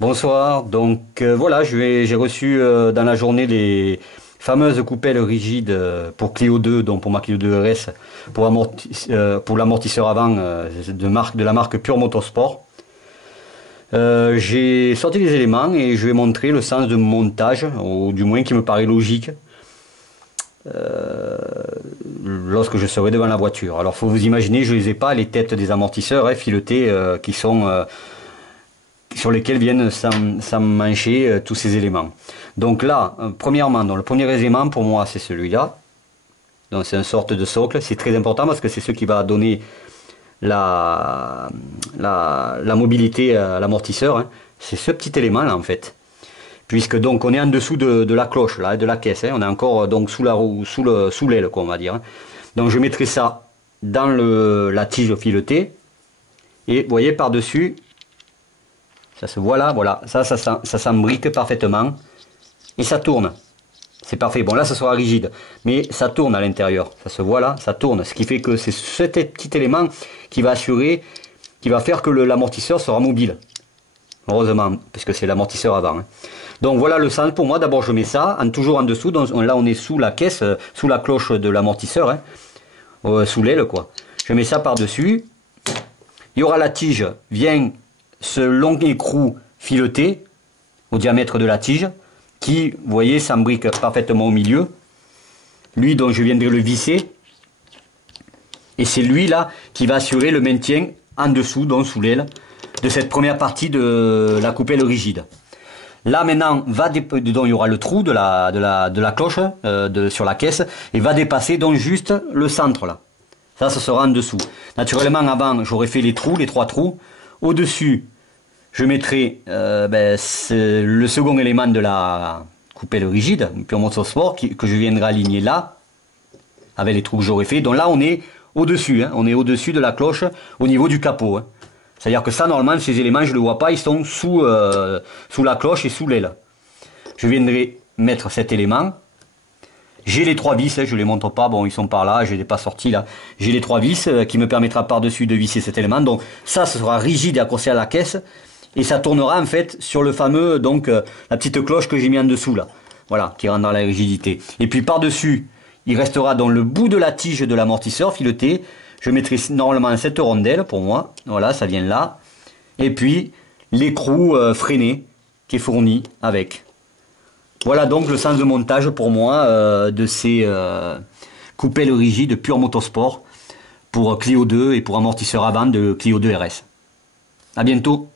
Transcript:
Bonsoir, donc voilà, j'ai reçu dans la journée les fameuses coupelles rigides pour Clio 2, donc pour ma Clio 2 RS, pour l'amortisseur avant de la marque Pure Motorsport. J'ai sorti les éléments et je vais montrer le sens de montage, ou du moins qui me paraît logique, euh, lorsque je serai devant la voiture. Alors faut vous imaginer, je les ai pas, les têtes des amortisseurs filetées qui sont sur lesquels viennent s'emmancher tous ces éléments. Donc là, premièrement, donc le premier élément pour moi c'est celui-là. Donc c'est une sorte de socle. C'est très important parce que c'est ce qui va donner la mobilité à l'amortisseur. Hein. C'est ce petit élément là en fait. Puisque donc on est en dessous de la cloche là, de la caisse. Hein. On est encore donc sous la roue, sous l'aile quoi on va dire. Hein. Donc je mettrai ça dans la tige filetée. Et vous voyez par-dessus, ça se voit là, voilà, ça s'embrique parfaitement et ça tourne. C'est parfait. Bon là, ça sera rigide, mais ça tourne à l'intérieur. Ça se voit là, ça tourne. Ce qui fait que c'est ce petit élément qui va assurer, qui va faire que l'amortisseur sera mobile. Heureusement, puisque c'est l'amortisseur avant. Hein. Donc voilà le sens pour moi. D'abord, je mets ça toujours en dessous. Donc, là, on est sous la caisse, sous la cloche de l'amortisseur, hein, sous l'aile quoi. Je mets ça par-dessus. Il y aura la tige, vient ce long écrou fileté au diamètre de la tige qui, vous voyez, s'embrique parfaitement au milieu. Lui, donc je viendrai le visser. Et c'est lui là qui va assurer le maintien en dessous, donc sous l'aile, de cette première partie de la coupelle rigide. Là maintenant, donc, il y aura le trou de la cloche sur la caisse et va dépasser donc juste le centre là. Ça, ce sera en dessous. Naturellement, avant, j'aurais fait les trous, les trois trous. Au-dessus, je mettrai le second élément de la coupelle rigide, Pure Motorsport, que je viendrai aligner là, avec les trous que j'aurais fait. Donc là, on est au-dessus, hein, on est au-dessus de la cloche, au niveau du capot. Hein. C'est-à-dire que ça, normalement, ces éléments, je ne les vois pas, ils sont sous la cloche et sous l'aile. Je viendrai mettre cet élément. J'ai les trois vis, hein, je ne les montre pas, bon ils sont par là, je ne les ai pas sortis là. J'ai les trois vis qui me permettra par-dessus de visser cet élément. Donc ça, ce sera rigide et accroché à la caisse. Et ça tournera en fait sur le fameux, donc la petite cloche que j'ai mis en dessous là. Voilà, qui rentre dans la rigidité. Et puis par-dessus, il restera dans le bout de la tige de l'amortisseur fileté. Je mettrai normalement cette rondelle pour moi. Voilà, ça vient là. Et puis l'écrou freiné qui est fourni avec. Voilà donc le sens de montage pour moi de ces coupelles rigides Pure Motorsport pour Clio 2 et pour amortisseur avant de Clio 2 RS. A bientôt.